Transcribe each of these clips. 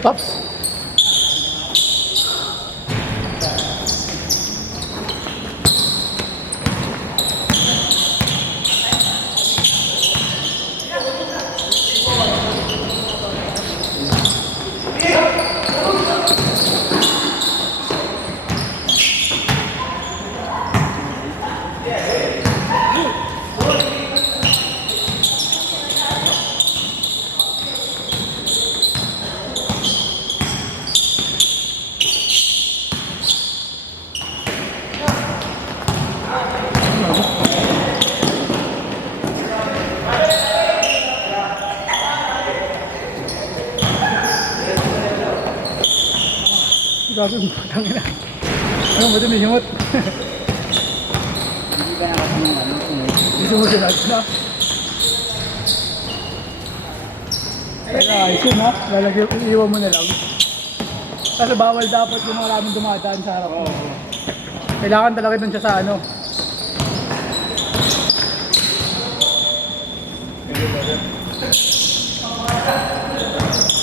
Pops. Gagawin mo, tangina. Ano ba ito, may himot? Hindi ba nakasama ng ano? Gusto mo sinad na? Kaya ayos yun ha, lalagyan, iiwan mo na lang. Kasi bawal dapat yung maraming dumadaan sa harap mo. Kailangan talaga dun siya sa ano.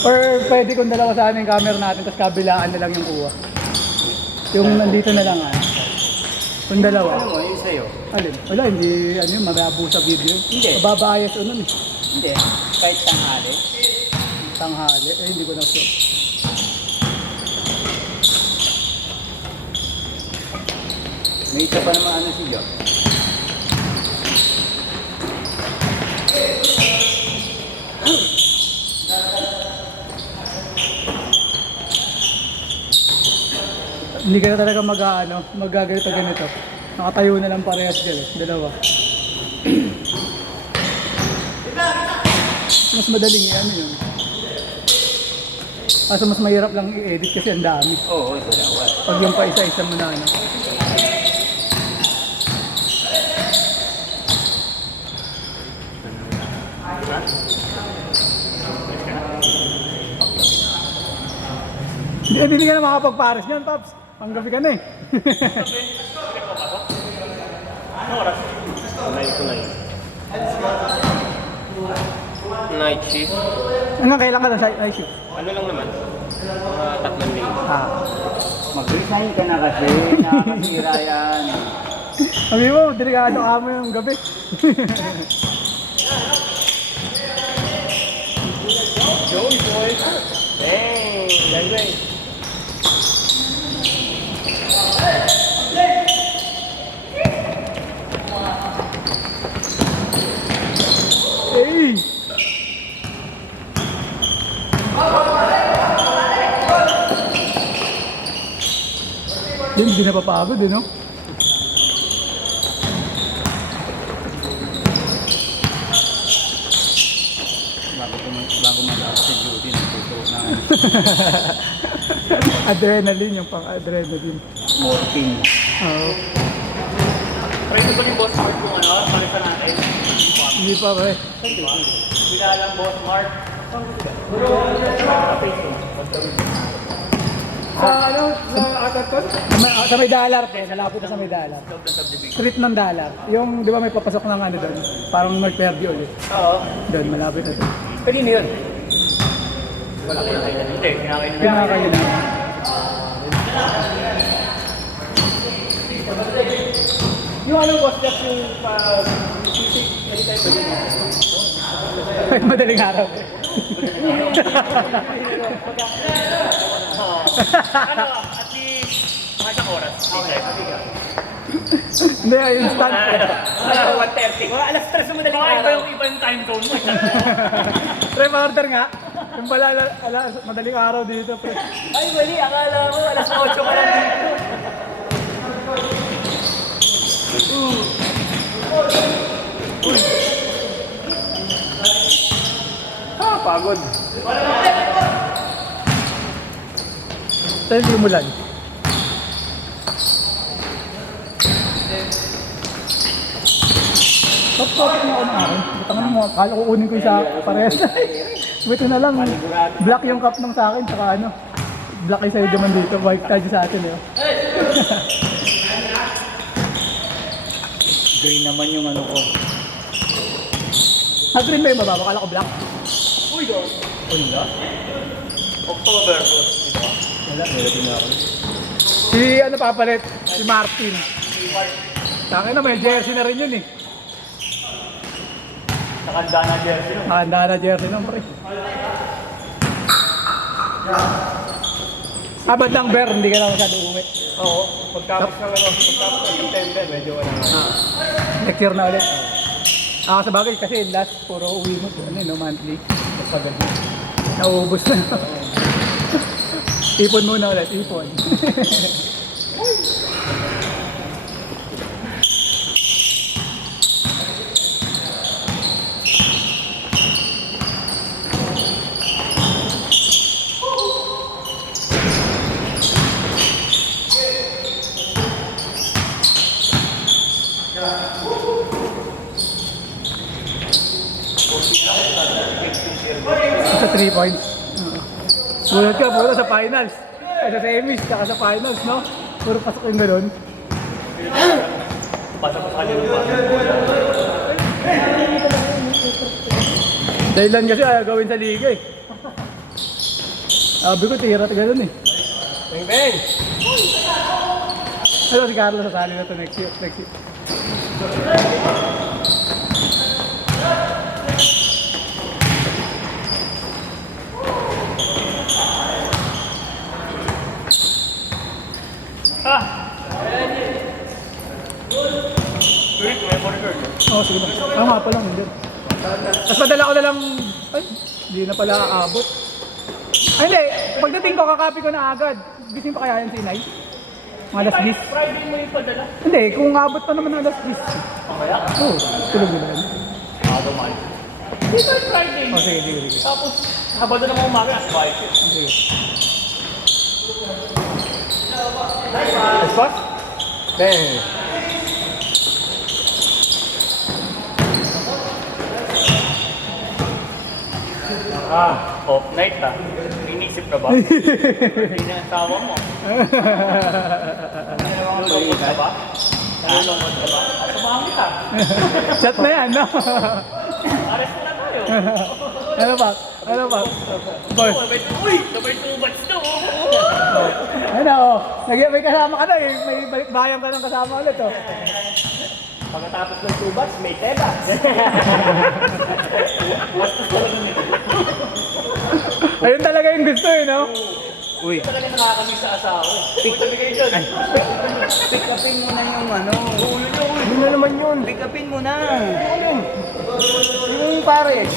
Or pwede kung dalawa sa amin yung camera natin, tapos kabilaan na lang yung kuha. Yung nandito na lang kung dalawa. Ano mo, yung sa'yo? Alin? Wala, hindi ano yun, mababo sa video. Hindi. Mababayas o nun eh. Hindi. Kahit tanghali. Tanghali, eh hindi ko na sure. May isa pa naman ano siya. Hindi ka na talaga magaganito ganito. Nakatayo na lang parehas dyan eh, dalawa. Mas madaling yan yun. Kaso mas mahirap lang i-edit kasi ang dami. Oo, dalawa. Pag yung pa isa-isa mo na ano. Hindi ka na makapagpares niyan, Pops. Panggabi ka na eh. Ano oras? Night shift. Hanggang kailan ka na sa night shift? Ano lang naman? Mga 3 linggo. Mag-resign ka na kasi. Nakakasira yan. Sabi mo, delikado ka mo yung gabi. Joey boy! Hey! Gagawin! Hey! Yun, hindi napapagod eh, no? Bago mag-out sa duty, nagtuto na Adrenaline, yung pang-adrenaline. morphine. Oo. Try mo ba yung boss Mark kung ano? Palitan natin. Hindi pa ba eh. Kilalang boss Mark. Sa ano? Sa Atatcon? Sa may Dalar po. Malapit na sa may Dalar. Street ng Dalar. Yung, di ba may papasok ng ano doon? Parang North ulit. Oo. Doon, malapit na doon. Kanino yun? Wala kinakailan. Hindi, kinakailan. Pinakakayo na. Yung ano boss, just yung sisig, anytime ba yun? Ay, madaling araw. Ano, at least, mga isang oras. Hindi, yung stand po. 1:30. Wala, alas 3 mo daling araw. Yung iba yung time zone mo. Pre, order nga. Yung pala, madaling araw dito, pre. Ay, mali. Akala mo, alas 8 ka lang dito. Pagod. Saan yung mulan? Top-top mo ako ng akin. Butangan mo, akala ko kunin ko yung sa parehas na. Buti na lang, black yung cup nung sa akin, saka ano, black yung sa'yo naman dito, white tayo sa atin. Green naman yung ano ko. Green ba yung baba? Akala ko black. Uy, doon. Wala. October, boss. Dito ka? Wala, nilapin na ako. Si ano papalit? Si Martin. Tangin na, may jersey na rin yun eh. Nakanda na jersey nun. Nakahanda na jersey nun, pre. Abad ng Ber, hindi ka na masyado uwi. Oo. Pagtapos ng September, medyo wala na. Next year na ulit. Sa bagay kasi last puro uwi mo, ano, no, monthly. Basta ganun. Nauubos na. Ipon muna ulit, ipon. Sa 3 points. Bulat ka, puro sa finals. Ay, sa semis, saka sa finals, no? Puro pasok yung gano'n. Pasok sa kanila ba? Dahilan kasi ayaw gawin sa liga eh. Sabi ko, tira at gano'n eh. Bang bang! Ano si Carlos sasali na to next year? Next year. Turik, may burger. Oo, sige ba. Nga pa lang, hindi. Tapos padala ko na lang, ay, hindi na pala aabot. Ay, hindi. Pagdating ko, kakapi ko na agad. Gising pa kaya yan si Inay? Mga alas 10. Friday mo yung padala. Hindi, kung abot pa naman ng alas 10. Mamaya? Oo, tulog nila yan. Duman. Dito yung Friday. Oh, sige, sige, sige. Tapos, habado na mga umaga, bike. Sige. Nice pass? Bang! Off night ah. Inisip ka ba? Hindi na ang tawa mo. Nalulungkot ka ba? Nalulungkot ka ba? Samahan kita. Chat na yan, no? Ares na tayo. Ano ba? Ano ba? Boy. Uy! Sabay 2 bats to. Ano, oh. May kasama ka na eh. May bayang ka ng kasama ulit, oh. Pagkatapos ng 2 bats, may tela. Bastos talaga nito. Ayun talaga yung gusto eh, no? Uy, Talaga nakakamiss sa asawa. Pick up kayo dyan. pick upin mo na yung ano. Ulo nyo, uy. Yun na naman yun, pick upin mo na. Yung pares.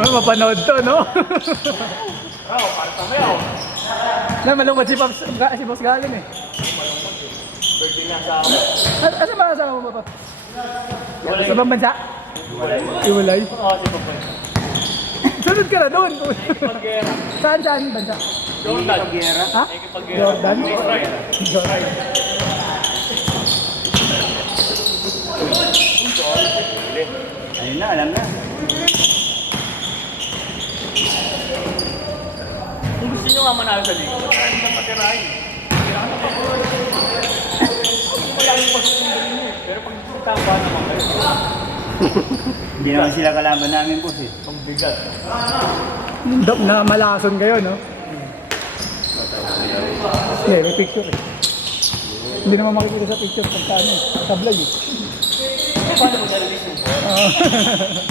Ano, mapanood to, no? Oh, para sa mayaw. Na, malungkot si Boss Galing eh. Birthday niya sa ako. Ano ba kasama mo ba? Wala Sa ibang bansa? Iwalay. Oo, si Papoy. Sunod ka na doon. Pag-gera. Saan yung bansa? Jordan. Pag-gera. Ha? Pag-gera. Jordan? Israel. Jordan. Ayun na, alam na. Kung gusto nyo nga manalo sa liga, maraming na patirahin. Wala yung pagsusundan nyo eh. Pero pag tama naman kayo, Hindi naman sila kalaban namin, boss eh. ang bigat. Na malason kayo, no? Yeah, may picture eh. Hindi naman makikita sa picture pagka ano, sa vlog eh. Paano mo nalilis yung ball?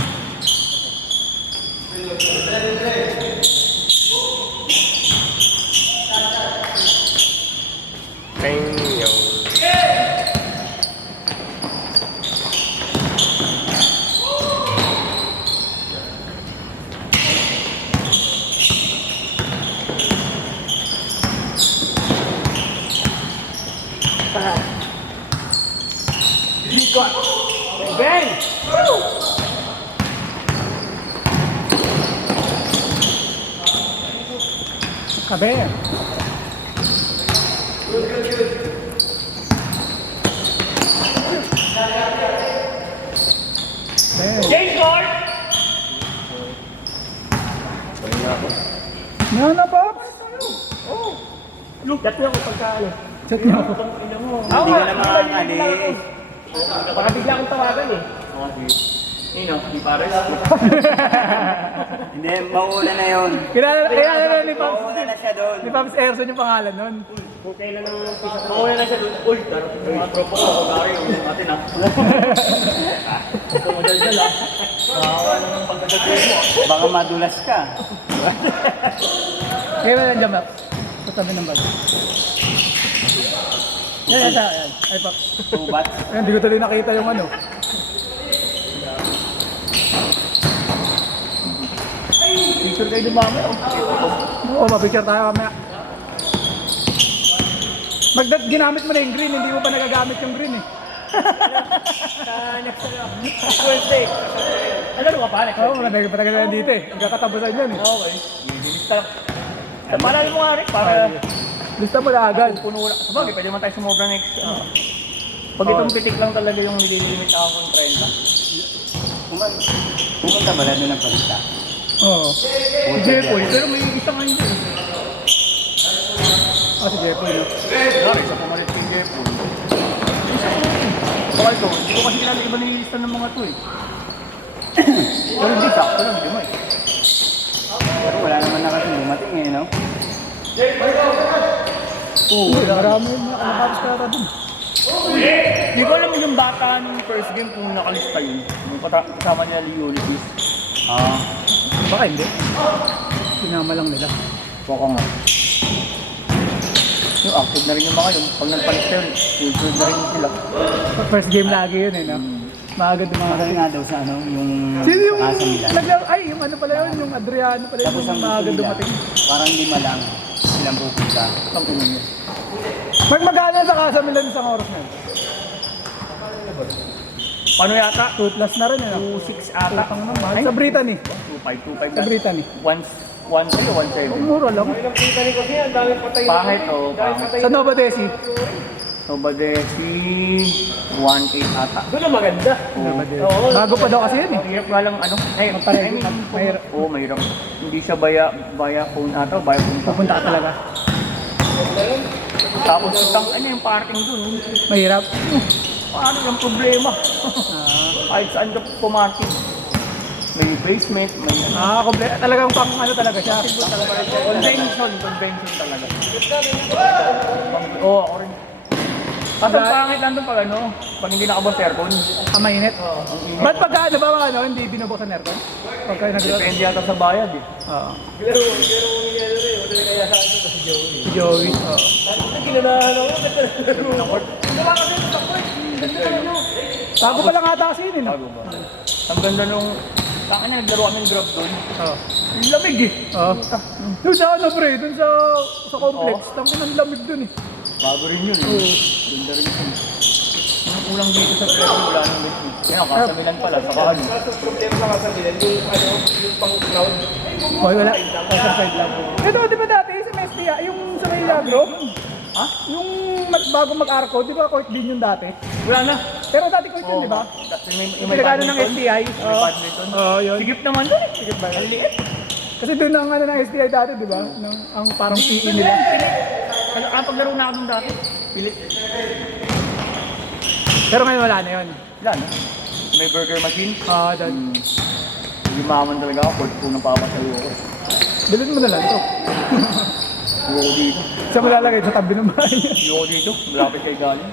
Bang! Kabe. James Gord! Ano na, Pops? Chat niyo ako pagka ano. Chat niyo ako. Hindi ka na makakalis. Baka bigla akong tawagan eh. Nino, di Pares. Hindi, mauuna na yun. Kilala na ni Pops. Mauuna na siya doon. Ni Pops Erson yung pangalan nun. Kung kailan ang umpisa. Mawala na siya doon. Uy, darating yung mga tropa ko. Gari yung atin ha. Pumadal-dal ha. Nakawa na ng pagkagatin mo. Baka madulas ka. Kaya wala nandiyan, Pops. Sa tabi ng bag. Yan. Ay, Pops. Tubat. Ayun, hindi ko tuloy nakita yung ano. Picture kayo dumami. Oo, mapicture tayo mamaya. Ginamit mo na yung green, hindi mo pa nagagamit yung green eh. Next Wednesday. Ano ka pa? Next Oo, matagal na dito eh. Nagkakatapusan yun eh. Okay. Lista. Sa pangalan mo nga rin. Para Lista mo na agad. puno na. Sabagay, pwede naman tayo sumobra next. Pag itong pitik lang talaga yung nililimit ako ng 30. Pumunta ba na doon ng palista? Oo. Si Jepoy, pero may isa ngayon din. Si Jepoy no? Gari, sa pumalit yung Jepo. Baka ito, hindi ko kasi kilala iba nililista ng mga to eh. Pero hindi sakto lang, hindi mo eh. Pero wala naman na kasi dumating eh, no? Oo, marami yung nakapapos ka ata dun. Hindi ko alam yung bata nung first game kung nakalista yun. Yung kasama niya Leonidas. Baka hindi. Sinama lang nila. Baka nga. Yung active na rin yung mga yun. Pag nagpalista yun, susunod na rin sila. First game lagi yun eh, no? Maagad yung mga Makasal nga daw sa ano, yung Sino yung Asa Milan. ay, yung ano pala yun, yung Adriano pala yun, Tapos ang yung gusto maagad nila, dumating. parang 5 lang silang pupunta. Ang ulo niya. Magmagana sa Casa Milan isang oras na yun. Paano yata? 2 plus na rin eh, no? 2-6 ata. Ang mahal. Sa Brittany. 2-5 Sa na. Brittany. 1-6 o 1-7. Mura lang. Pahit o pahit. Sa Nova Desi. So ba de si 1-8 ata. Doon na maganda. Nova Desi. Oo. Bago pa daw kasi yun eh. Mahirap nga lang ano. Ay, Magpareho. Mahirap. Oo, mahirap. Hindi siya via phone ata, via phone. Pupunta ka talaga. Tapos itang ano yung parking dun. Mahirap. Paano yung problema? Kahit saan ka pumarking. May basement, may Talagang pang ano talaga siya. convention talaga. Oo, ako rin. At ang pangit lang doon pag ano, pag hindi nakabos aircon. Mainit. Ang init. Ba't pagka ano ba ano, hindi binubuksan aircon? Pagka nag-roll. Depende yata sa bayad eh. Oo. Pero wala kaya sa akin kasi Joey. Joey. Oo. Kinanahan ako. Bago pa lang ata kasi yun eh. no? Bago ba? Ang ganda nung, saka na naglaro kami ng grab doon. Oo. Ang lamig eh. Oo. Doon sa ano pre, doon sa complex. Tangin ang lamig doon eh. Bago rin yun eh. Ganda rin yun. Yung kulang dito sa Pero wala nang wait. Kaya kasamilan pala, saka ano. Kaso problema sa kasabihan, yung pang crowd. Hoy, wala. Sa side lang. Ito, di ba dati sa Mestia, yung sa may Milagro? Ha? Yung bago mag-arco, di ba court din yung dati? Wala na. Pero dati court yun, di ba? Yung Pinagano ng STI. May badminton. Oo, yun. Sigip naman doon eh. Sigip ba? Ang liit. Kasi doon ang ano ng STI dati, di ba? Ang parang PE nila. Paglaro na ako doon dati. Pilit. Pero ngayon wala na yun. Wala na. May burger machine. Doon. Limaman talaga ako. Court po ng papasayo ko. Bilhin mo na lang to. Ayoko dito. Saan mo lalagay? Sa tabi ng bahay niya. Ayoko dito. Malapit kay galing.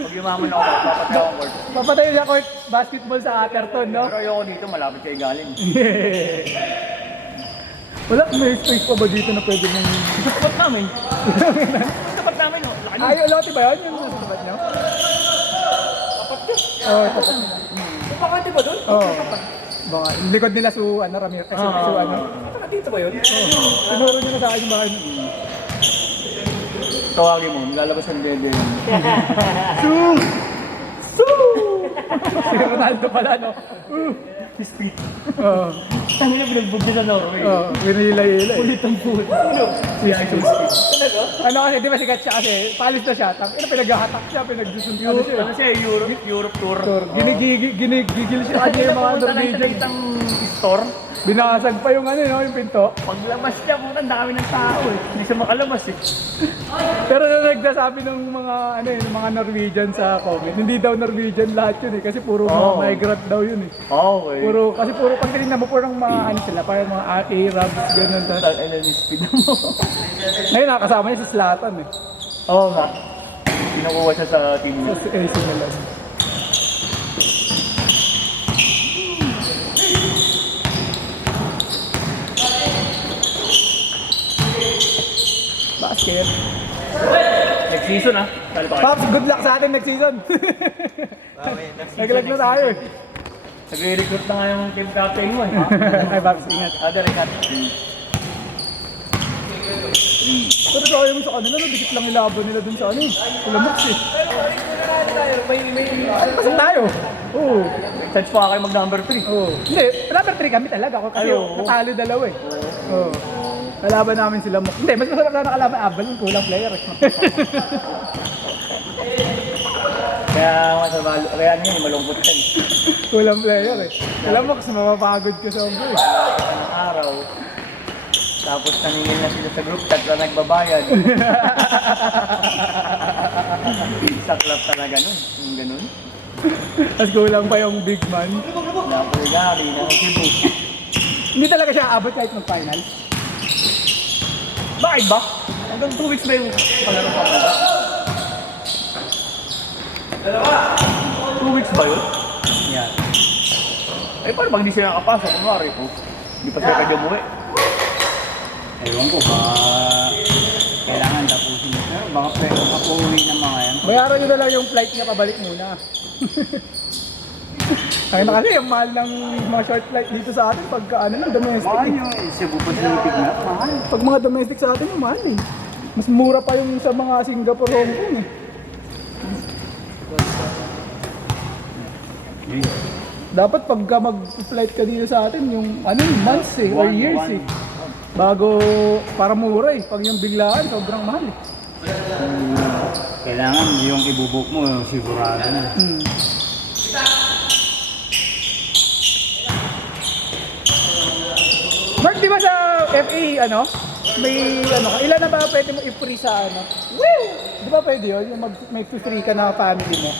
Pag yumaman ako, papatay ako court. Papatayo niya court basketball sa Atherton, no? Pero ayoko dito. Malapit kay galing. Wala, may space pa ba dito na pwede mong... Sa tapat namin. Sa tapat namin, oh. Laki Ay, lote ba yun? Yung nasa tapat niyo? Tapat yun. Oo, tapat. Bakante ba doon? Oo. Baka, yung likod nila su, ano, Ramiro, su, ano. Tapat dito ba yun? Tinuro niya na sa akin yung bahay niya. Tawagin mo. Nilalabas ng dede yun. Si Ronaldo pala, no? Speed. Oo. Tangi na binagbog niya sa Norway. Oo, winila-hila eh. Ulit ang puto. Si Ison Speed. Talaga? Ano kasi, di ba sikat siya kasi, palis na siya. Tapos pinaghahatak siya, pinagsusunod ano siya. Ano siya, Europe tour. Ginigigil siya kanya yung mga Pumunta lang sa Norwegian. isang store. Binasag pa yung ano, no, yung pinto. Paglabas niya, puta, ang dami ng tao eh. Hindi siya makalabas eh. Pero nung nagsasabi ng mga ano yun, ng mga Norwegian sa comment, hindi daw Norwegian lahat yun eh, kasi puro mga migrant daw yun eh. Okay. Kasi puro pag tinignan mo, puro mga ano sila, parang mga Arabs, gano'n. Ang enemy speed mo. Ngayon nakasama niya si Zlatan eh. Oo nga. Kinukuha siya sa team niya. Sa AC na lang. Basket. Next season ah. Tali pa kayo. Pops, good luck sa atin next season. Naglag na tayo eh. Nagre-recruit na nga yung team captain mo eh. Ay, Pops, ingat. Rekat. Pero tayo mo sa kanila, nabikit lang yung laban nila dun sa ano eh. Kulamok eh. Kasi tayo. Oo. Chance pa kayo mag number 3. Oo. Hindi, number 3 kami talaga. Kasi Ay, oo. natalo dalawa eh. Oo. Kalaban namin sila mo. Hindi, mas masarap na nakalaban Avalon. Kulang player eh. Kaya masabalo. Kaya niya, malungkot yan. Kulang player eh. Alam mo, kasi mapapagod ka sa umbro eh. Anong araw. Tapos naningin na sila sa group chat na nagbabayad. Sa club talaga nun. Yung ganun. Tapos kulang pa yung big man. Napulgari na ng Cebu. Hindi talaga siya abot kahit mag-final. Bakit ba? Hanggang 2 weeks ba yung palaro pa ba? 2 weeks ba yun? Yan. Eh paano pag hindi sila nakapasok? Kunwari po. Hindi pa sila kaya umuwi. Ewan ko ba, kailangan tapusin mo. Pero baka pwede makapuwi ng mga yan. Bayaran nyo na lang yung flight niya pabalik muna. Ay na kasi yung mahal ng mga short flight dito sa atin pagka ano lang, domestic Mahal eh. yung Cebu Pacific na, mahal. Pag mga domestic sa atin yung mahal eh. Mas mura pa yung sa mga Singapore, Hong Kong eh. Dapat pagka mag-flight ka dito sa atin, yung ano, months eh, or years eh. Bago, para mura eh. Pag yung biglaan, sobrang mahal eh. Kailangan yung ibubuk mo, sigurado na. Mark, di ba sa FA, ano, may, ano, ilan na ba pwede mo i-free sa, ano? Woo! Di ba pwede yun? Yung may free ka na family mo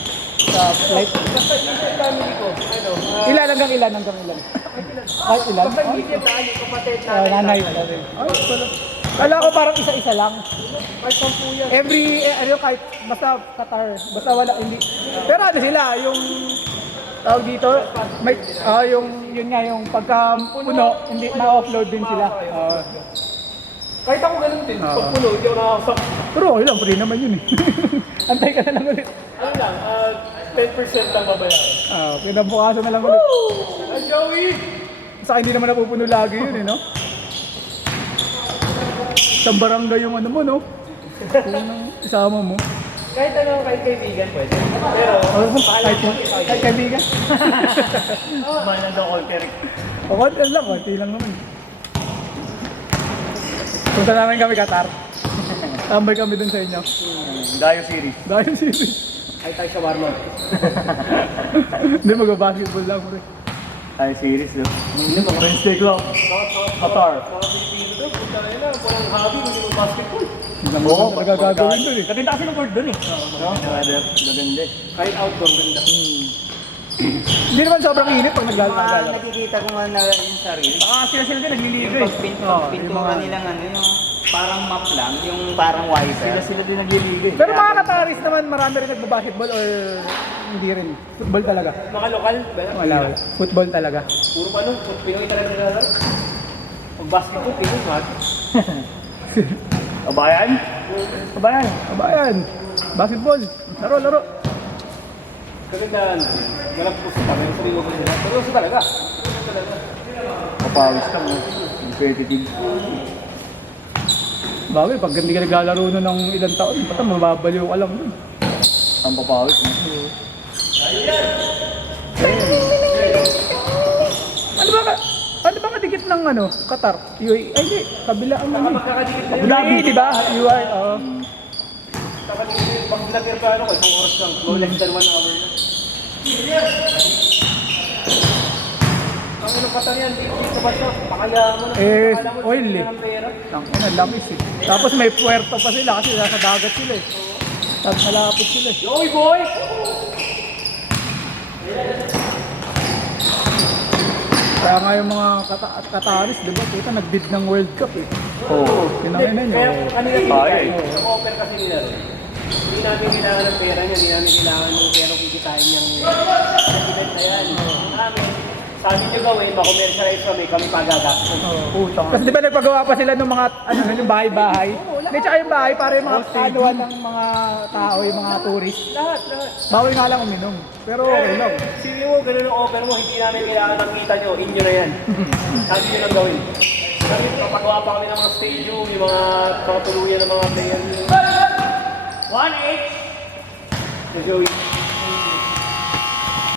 sa flight? Basta yung family ko, ano, Ilan hanggang ilan? Kahit ilan? basta hindi siya tali, kapatid, Nanay. Ay, wala. Kala ko parang isa-isa lang. Ay, 10 yan. Every, ano, kahit, basta Qatar, basta wala, hindi. Pero ano sila, yung, tawag dito, may, yun nga, yung pagka puno, hindi, ma-offload din sila. Kahit ako ganun din, pag puno, hindi ako nakakasap. Pero okay lang, free naman yun eh. Antay ka na lang ulit. Ano lang, 10% lang babayaran. Pinabukasan na lang ulit. Ay, Joey! Sa akin, hindi naman napupuno lagi yun eh, no? Isang barangay yung ano mo, no? Kung isama mo. Kahit ano, kahit kaibigan pwede. Pero, Kahit kaibigan. Kumain lang daw Colteric. O, konti lang, konti lang naman. Punta namin kami Qatar. Tambay kami dun sa inyo. Dayo series. Dahil series. ay tayo sa warma. Hindi, mag-basketball lang, bro. Dayo series yun. Hindi mo, Wednesday club. Qatar. Mga Pilipino doon, punta na yun na, parang hobby, hindi mo basketball. Oo, magagagawin dun eh. Katinta kasi ng word dun eh. No? Gaganda eh. Kahit outdoor, ganda. Hindi naman sobrang init pag naglalaro. Nakikita ko nga na yung sarili. Baka sila din nagliligo Yung eh. pagpinturan nilang ano, yung parang map lang, yung parang wiper. Sila din nagliligo eh. Pero mga Qataris naman, marami rin nagbabasketball or hindi rin. Football talaga. Mga lokal, Wala. Football talaga. puro pa nun, Pinoy talaga nilalaro. Pag basketball, Pinoy, mahal. Kabayan? Kabayan. Kabayan. Basketball. Laro. Kagandaan, ganap po sa kami, sa linggo ko sila. Pero sa talaga. Kapawis ka mo. Competitive. Bagay, pag hindi ka naglalaro na ng ilang taon, basta mababaliw ka lang dun. Ang papawis mo. Ano ba kadikit ng ano, Qatar? UAE? Ay, hindi. Kabila ang ano. Magkakadikit na Abu yun. Dhabi, di ba? UAE, oo. Magkakadikit na yun. Pag vlogger ka, ano, isang oras lang. No less than 1 hour na. Ang ng Qatar yan, dito ba ito? Pakayaman mo. Eh, Akala mo, oil sino eh. ng pera? Tangina, lamis eh. Tapos may puerto pa sila kasi nasa dagat sila eh. Tapos malapit sila eh. Yoy, boy! Kaya nga yung mga Qataris, di ba? Puta, nag-bid ng World Cup eh. Oo. Tinangin na Kaya nyo. kanina Kaya eh. ang offer kasi nila, hindi namin kailangan ng pera niya, hindi namin kailangan ng pera kikitain niyang event na yan. Sabi niyo gawin, ma-commercialize kami pagagastos. Putang. Kasi di ba nagpagawa pa sila ng mga, ano, yung bahay-bahay? Hindi, tsaka yung bahay para yung mga kanuan ng mga tao, yung mga tourist. Lahat. Bawal nga lang uminom. Pero okay lang. Sige mo, ganun ang offer mo, hindi namin kailangan ng kita niyo, inyo na yan. Sabi niyo lang gawin. Sabi, papagawa pa kami ng mga stadium, yung mga tuluyan ng mga player. 1-8! So, Joey,